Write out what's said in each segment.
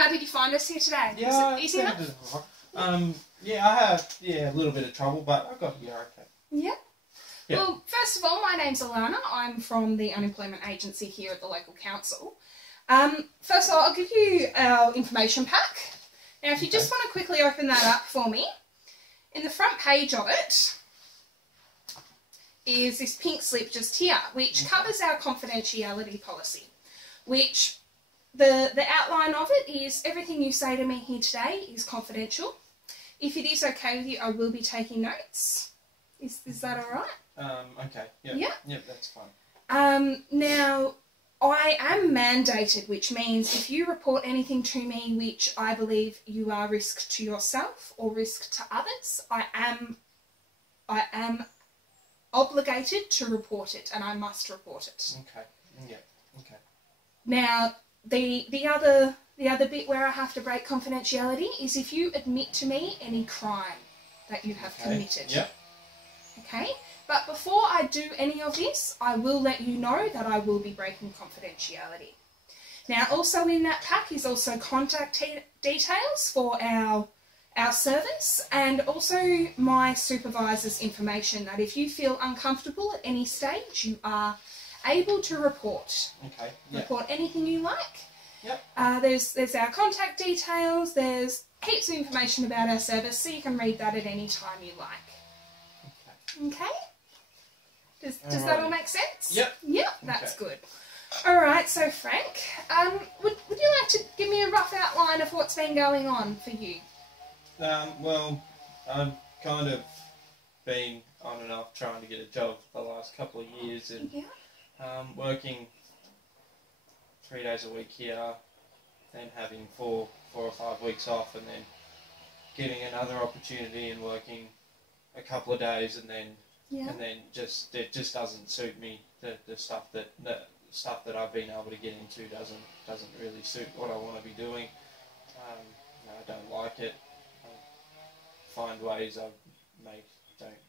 How did you find us here today? Yeah, Was it easy enough? Yeah, I had a little bit of trouble, but I got here okay. Yeah. Yeah. Well, first of all, my name's Alana. I'm from the Unemployment Agency here at the local council. First of all, I'll give you our information pack. Now, if you just want to quickly open that up for me, in the front page of it is this pink slip just here, which covers our confidentiality policy, which the outline of it is everything you say to me here today is confidential. If it is okay with you, I will be taking notes. Is that all right? Okay. Yep. Yeah. Yep, that's fine. Now, I am mandated, which means if you report anything to me which I believe you are risk to yourself or risk to others, I am obligated to report it, and I must report it. Okay. Yeah. Okay. Now, the other bit where I have to break confidentiality is if you admit to me any crime that you have committed. Yep. Okay? But before I do any of this, I will let you know that I will be breaking confidentiality. Now, also in that pack is also contact details for our service, and also my supervisor's information that if you feel uncomfortable at any stage, you are able to report. Okay. Yep. Report anything you like. Yep. There's our contact details. There's heaps of information about our service, so you can read that at any time you like. Okay? Does that all make sense? Yep. Yep, that's good. Alright, so Frank, would you like to give me a rough outline of what's been going on for you? Well, I've kind of been on and off trying to get a job the last couple of years, and working 3 days a week here, then having four or 5 weeks off, and then getting another opportunity and working a couple of days, and then it just doesn't suit me. The stuff that I've been able to get into doesn't really suit what I want to be doing. I don't like it. I find ways I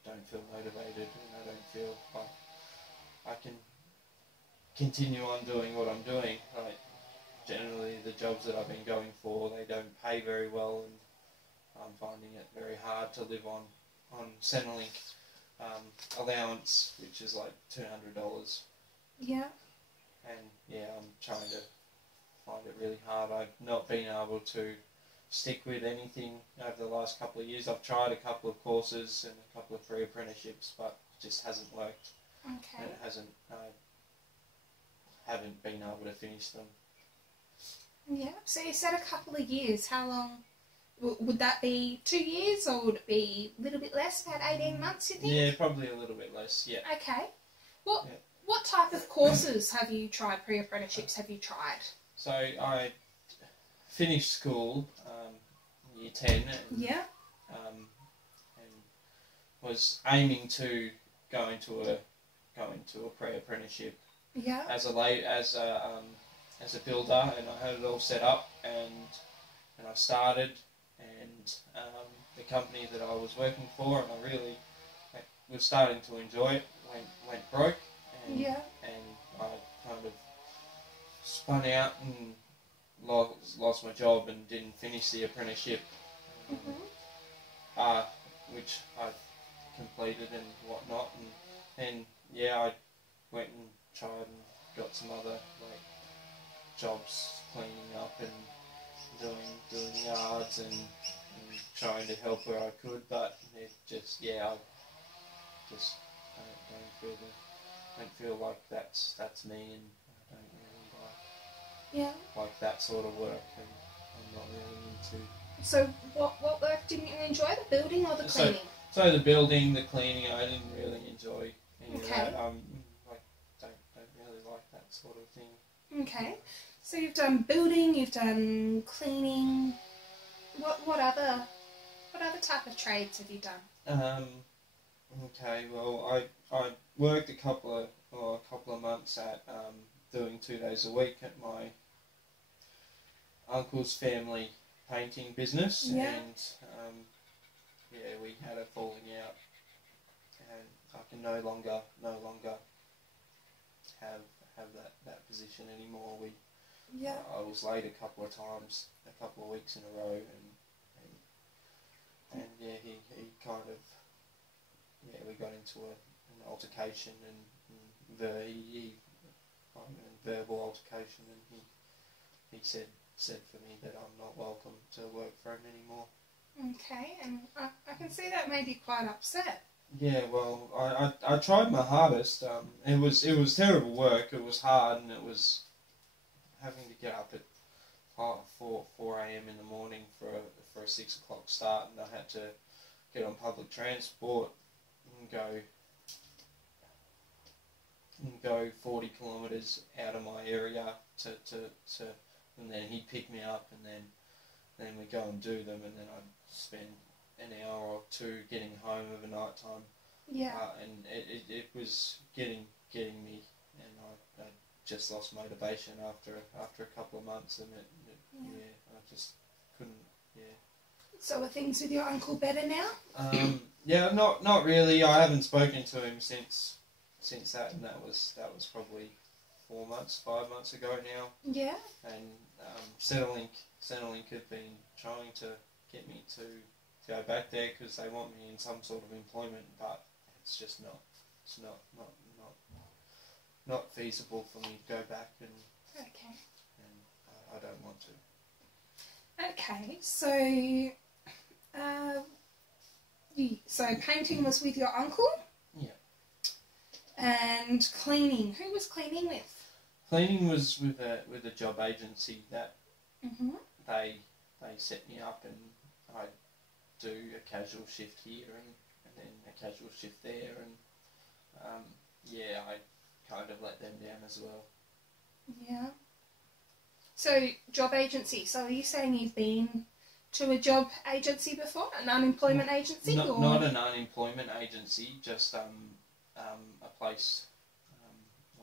don't feel motivated, and I don't feel like I can continue on doing what I'm doing. Like, generally the jobs that I've been going for, they don't pay very well, and I'm finding it very hard to live on Centrelink allowance, which is like $200. Yeah. And yeah, I'm trying to find it really hard. I've not been able to stick with anything over the last couple of years. I've tried a couple of courses and a couple of free apprenticeships, but it just hasn't worked. Okay. And I haven't been able to finish them. Yeah, so you said a couple of years. How long? Would that be 2 years, or would it be a little bit less, about 18 months, you think? Yeah, probably a little bit less, yeah. Okay. What type of courses have you tried, pre-apprenticeships have you tried? So I finished school, year 10, and, and was aiming to go into a pre-apprenticeship as a builder, and I had it all set up, and I started, and the company that I was working for, and I really was starting to enjoy it, went broke, and I kind of spun out and lost my job and didn't finish the apprenticeship, which I completed and whatnot, and I went and tried and got some other jobs, cleaning up and doing yards and trying to help where I could, but it just I just don't feel like that's me, and I don't really like that sort of work, and I'm not really into. So what work didn't you enjoy? The building or the cleaning? So the building, the cleaning, I didn't really enjoy any of that. Don't really like that sort of thing. Okay. So you've done building, you've done cleaning. What other type of trades have you done? Okay. Well, I worked a couple of months at doing 2 days a week at my uncle's family painting business, and we had a falling out, and I can no longer have that position anymore. Yeah. I was late a couple of times, a couple of weeks in a row, and yeah, he kind of, yeah, we got into an altercation and verbal altercation, and he said for me that I'm not welcome to work for him anymore. Okay, and I can see that made you quite upset. Yeah, well, I tried my hardest. It was terrible work. It was hard, and it was having to get up at 4 a.m. in the morning for a 6 o'clock start, and I had to get on public transport and go 40 kilometres out of my area to and then he'd pick me up, and then we'd go and do them, and then I'd spend an hour or two getting home over night time. Yeah. And it was getting me, and I just lost motivation after a couple of months, and I just couldn't. Yeah. So are things with your uncle better now? Yeah, not really. I haven't spoken to him since that, and that was probably 5 months ago now. Yeah. And Centrelink have been trying to get me to go back there because they want me in some sort of employment, but it's just not feasible for me to go back, and Okay. I don't want to. Okay, so so painting was with your uncle? Yeah. And cleaning, who was cleaning with? Cleaning was with a job agency that they set me up, and I do a casual shift here and then a casual shift there, and I kind of let them down as well. Yeah. So job agency. So are you saying you've been to a job agency before, an unemployment agency? Not an unemployment agency, just a place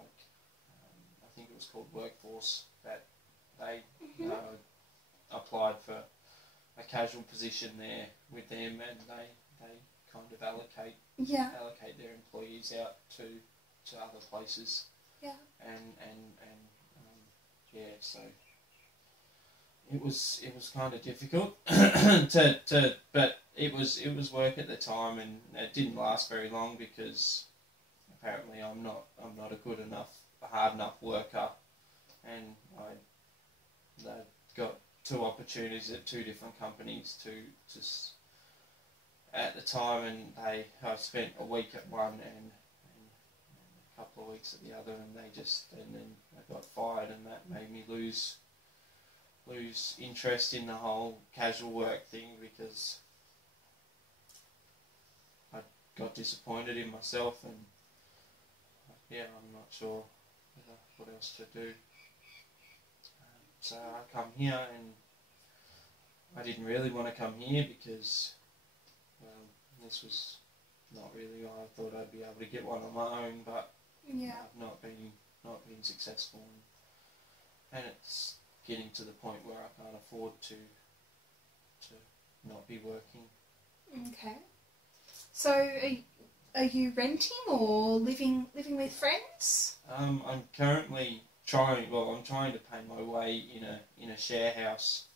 I think it was called Workforce, that they applied for a casual position there with them, and they kind of allocate their employees out to other places. Yeah. So it was kind of difficult but it was work at the time, and it didn't last very long because apparently I'm not a hard enough worker, and they got 2 opportunities at 2 different companies at the time, and I spent a week at one and a couple of weeks at the other, and then I got fired, and that made me lose interest in the whole casual work thing, because I got disappointed in myself, and I'm not sure what else to do. So I come here, and I didn't really want to come here because this was not really what I thought I'd be able to get one on my own, but I've not been successful, and it's getting to the point where I can't afford to not be working. Okay. So are you renting or living with friends? I'm currently trying to pay my way in a share house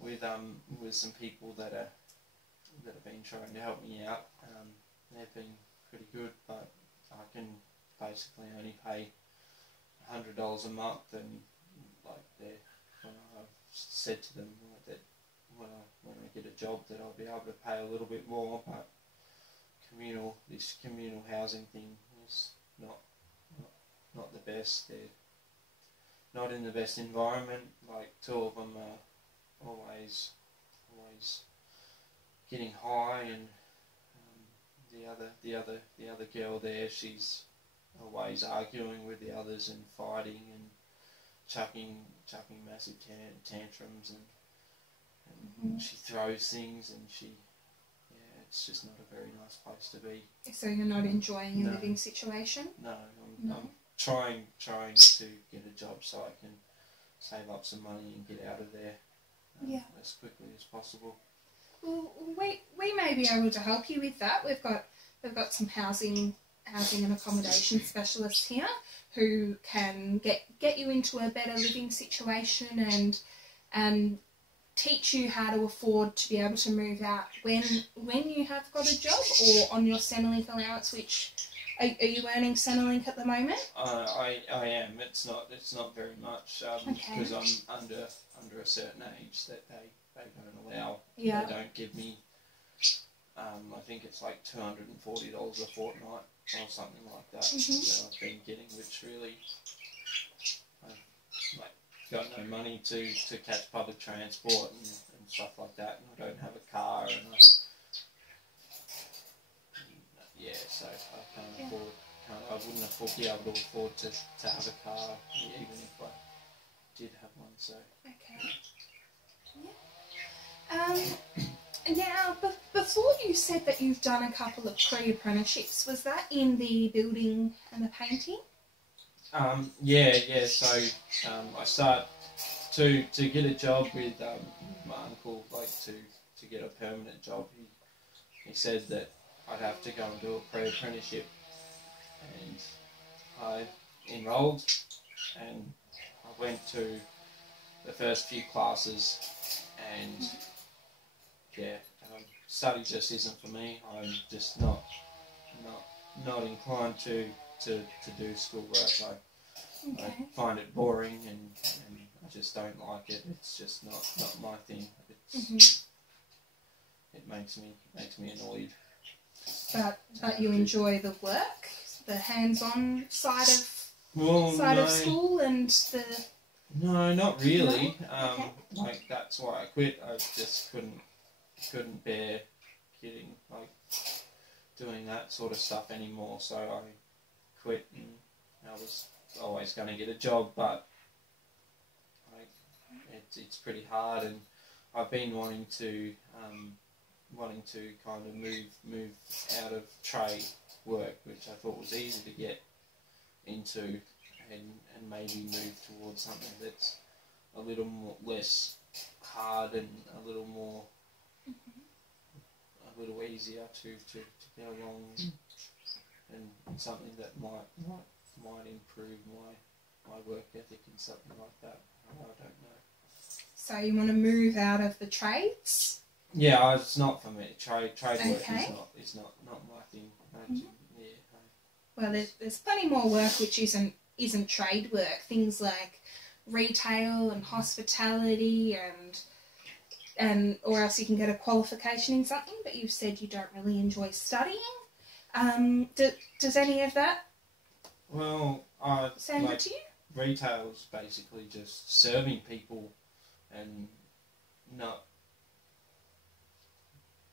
with some people that have been trying to help me out. They've been pretty good, but I can basically only pay $100 a month, and I've said to them that when I get a job that I'll be able to pay a little bit more, but this communal housing thing is not the best. They're not in the best environment. Like 2 of them are always getting high, and the other girl there, she's always arguing with the others and fighting and chucking massive tantrums, and she throws things, and it's just not a very nice place to be. So you're not enjoying your living situation? No, I'm trying to get a job so I can save up some money and get out of there as quickly as possible. Well, we may be able to help you with that. We've got some housing housing and accommodation specialist here who can get you into a better living situation and teach you how to afford to be able to move out when you have got a job or on your Centrelink allowance, which are you earning Centrelink at the moment? I am. It's not very much because I'm under a certain age that they don't allow. Yeah. They don't give me. I think it's like $240 a fortnight or something like that that I've been getting, which really I've got no money to catch public transport and stuff like that, and I don't have a car, and so I can't afford. I wouldn't be able to afford to have a car even if I did have one. So okay, yeah. Now, before you said that you've done a couple of pre-apprenticeships, was that in the building and the painting? Yeah. So I start to get a job with my uncle, to get a permanent job. He said that I'd have to go and do a pre-apprenticeship, and I enrolled, and I went to the first few classes, and study just isn't for me. I'm just not inclined to do schoolwork. I find it boring, and I just don't like it. It's just not my thing. It makes me annoyed. But you enjoy the work, the hands-on side of school, and the... No, not really. No? That's why I quit. I just couldn't bear doing that sort of stuff anymore. So I quit, and I was always going to get a job, but it's pretty hard, and I've been wanting to kind of move out of trade work, which I thought was easy to get into, and maybe move towards something that's a little more less hard and a little more a little easier to get along, and something that might improve my work ethic and something like that. I don't know. So you want to move out of the trades? Yeah, it's not for me. Trade work is not my thing. Well, there's plenty more work which isn't trade work. Things like retail and hospitality and or else you can get a qualification in something. But you've said you don't really enjoy studying. Does any of that sound good to you? Retail is basically just serving people and not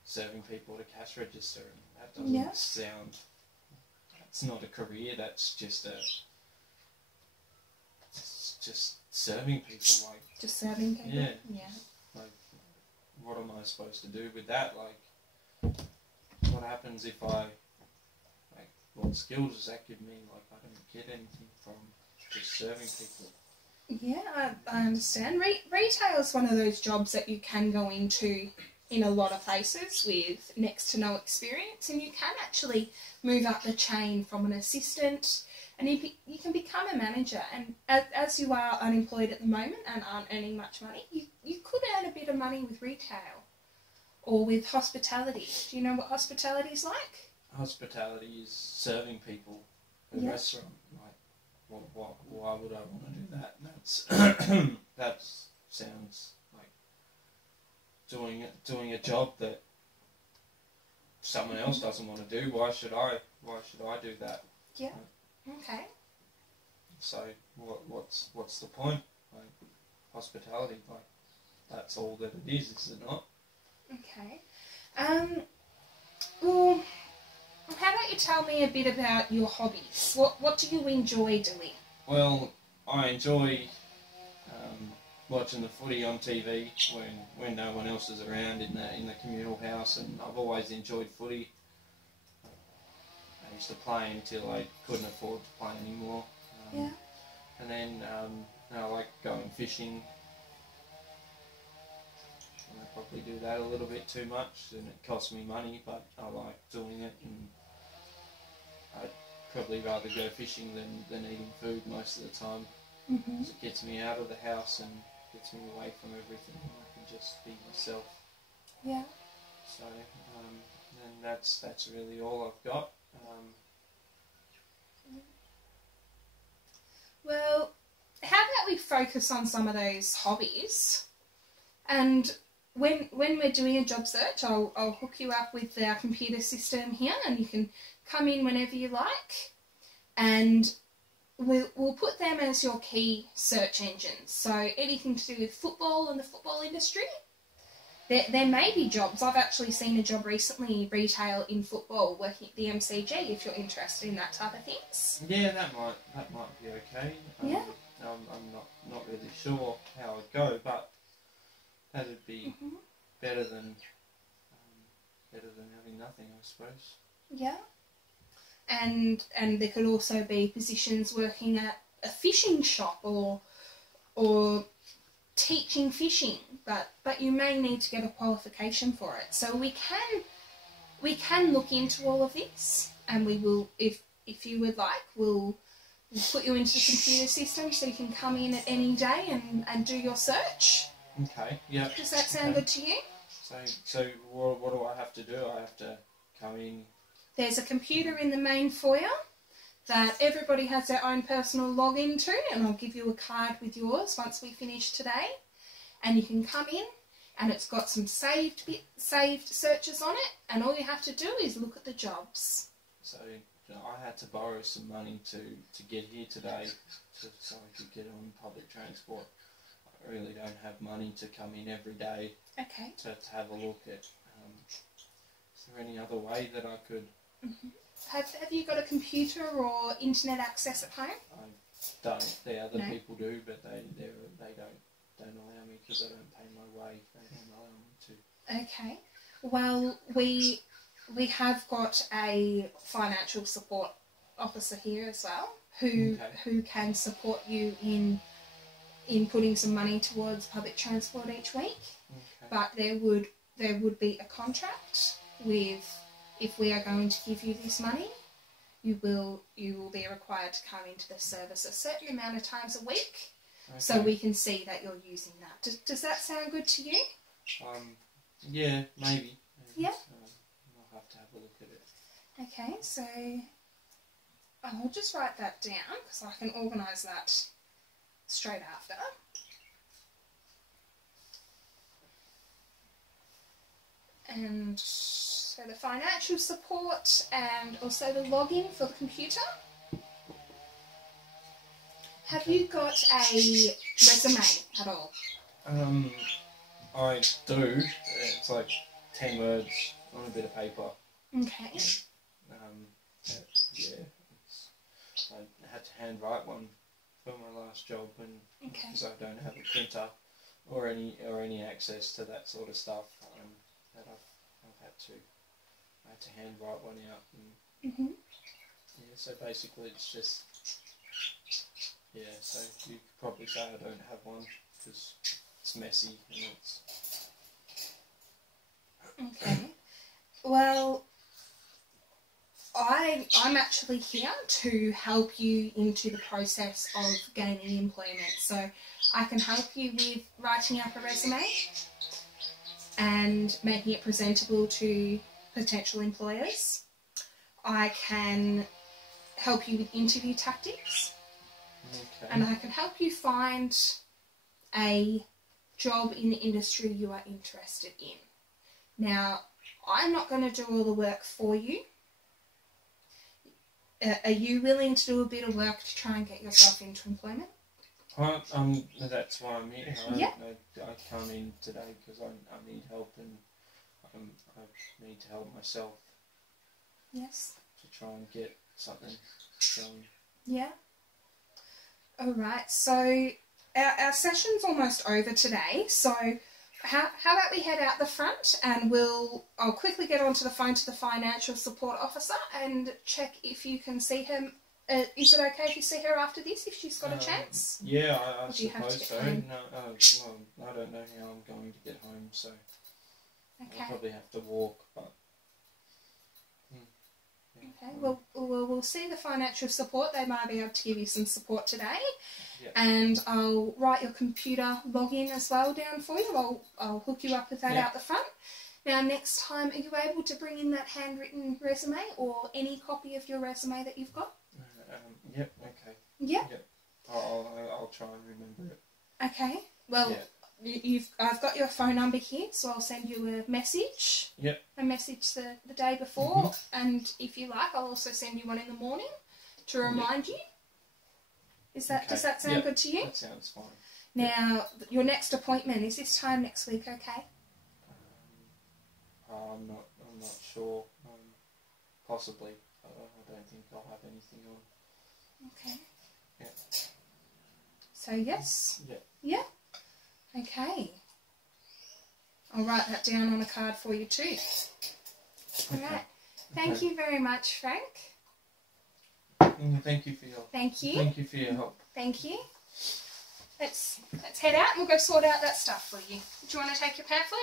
serving people at a cash register, and that doesn't sound. That's not a career. That's just serving people. Just serving people. Yeah. What am I supposed to do with that? What happens if what skills does that give me? I don't get anything from just serving people. Yeah, I understand. Retail is one of those jobs that you can go into in a lot of places with next to no experience, and you can actually move up the chain from an assistant, and you can become a manager. And as you are unemployed at the moment and aren't earning much money, you could earn a bit of money with retail or with hospitality. Do you know what hospitality is like? Hospitality is serving people at a restaurant. Why would I want to do that? That sounds like doing a job that someone else doesn't want to do. Why should I do that? Yeah. Okay. So what's the point? Hospitality, that's all that it is it not? Okay. Well, how about you tell me a bit about your hobbies? What do you enjoy doing? Well, I enjoy watching the footy on TV when no one else is around in the communal house, and I've always enjoyed footy. I used to play until I couldn't afford to play anymore. And then I like going fishing. I probably do that a little bit too much, and it costs me money, but I like doing it, and probably rather go fishing than eating food most of the time. Mm-hmm. It gets me out of the house and gets me away from everything. I can just be myself. Yeah. So, and that's really all I've got. Well, how about we focus on some of those hobbies, and when we're doing a job search, I'll hook you up with our computer system here, and you can come in whenever you like, and we'll put them as your key search engines. So anything to do with football and the football industry. There may be jobs. I've actually seen a job recently, retail in football, working at the MCG, if you're interested in that type of things. Yeah, that might be okay. Yeah. I'm not really sure how it'd go, but that'd be better than having nothing, I suppose. Yeah. And there could also be positions working at a fishing shop or teaching fishing, but you may need to get a qualification for it. So we can look into all of this, and we will, if you would like, we'll put you into the computer system so you can come in at any day and do your search. Okay. Yeah. Does that sound good to you? So what do I have to do? I have to come in. There's a computer in the main foyer that everybody has their own personal login to, and I'll give you a card with yours once we finish today. And you can come in, and it's got some saved searches on it, and all you have to do is look at the jobs. So I had to borrow some money to get here today, so I could get on public transport. I really don't have money to come in every day Okay. to have a look at. Is there any other way that I could? Have you got a computer or internet access at home? I don't. The other No. people do, but they don't allow me because I don't pay my way. They don't allow me to. Okay. Well, we have got a financial support officer here as well who can support you in putting some money towards public transport each week. Okay. But there would be a contract with, if we are going to give you this money, you will be required to come into the service a certain amount of times a week, so we can see that you're using that. Does that sound good to you? Yeah, maybe. Yeah. I'll have to have a look at it. Okay, so I'll just write that down because I can organise that straight after. And so the financial support and also the login for the computer. Have you got a resume at all? I do. It's like 10 words on a bit of paper. Okay. Yeah. I had to handwrite one for my last job, and because I don't have a printer or any access to that sort of stuff, that I had to handwrite one out. And, yeah. So basically, it's just. Yeah, so you could probably say I don't have one because it's messy and it's... Okay. Well, I'm actually here to help you into the process of gaining employment. So I can help you with writing up a resume and making it presentable to potential employers. I can help you with interview tactics. Okay. And I can help you find a job in the industry you are interested in. Now, I'm not going to do all the work for you. Are you willing to do a bit of work to try and get yourself into employment? That's why I'm here. I come in today because I need help, and I need to help myself. Yes. To try and get something going. Yeah. Alright, so our session's almost over today, so how about we head out the front and I'll quickly get onto the phone to the financial support officer and check if you can see her. Is it okay if you see her after this, if she's got a chance? Yeah, I suppose so. Home? No, well, I don't know how I'm going to get home, so I'll probably have to walk, but... Yeah. Okay, well, we'll see the financial support. They might be able to give you some support today. Yeah. And I'll write your computer login as well down for you. I'll hook you up with that Yeah. out the front. Now, next time, are you able to bring in that handwritten resume or any copy of your resume that you've got? Yep, okay. Yeah. Yep. I'll try and remember it. Okay. Well, Yeah. I've got your phone number here, so I'll send you a message. Yep. A message the day before, and if you like, I'll also send you one in the morning to remind you. Does that sound good to you? That sounds fine. Now, your next appointment, is this time next week okay? I'm not sure. Possibly. I don't think I'll have anything on. Okay. Yeah. So yes? Yeah. Yeah? Okay. I'll write that down on a card for you too. Okay. Alright. Thank you very much, Frank. Thank you for your Thank you. Thank you for your help. Thank you. Let's head out and we'll go sort out that stuff for you. Do you want to take your pamphlet?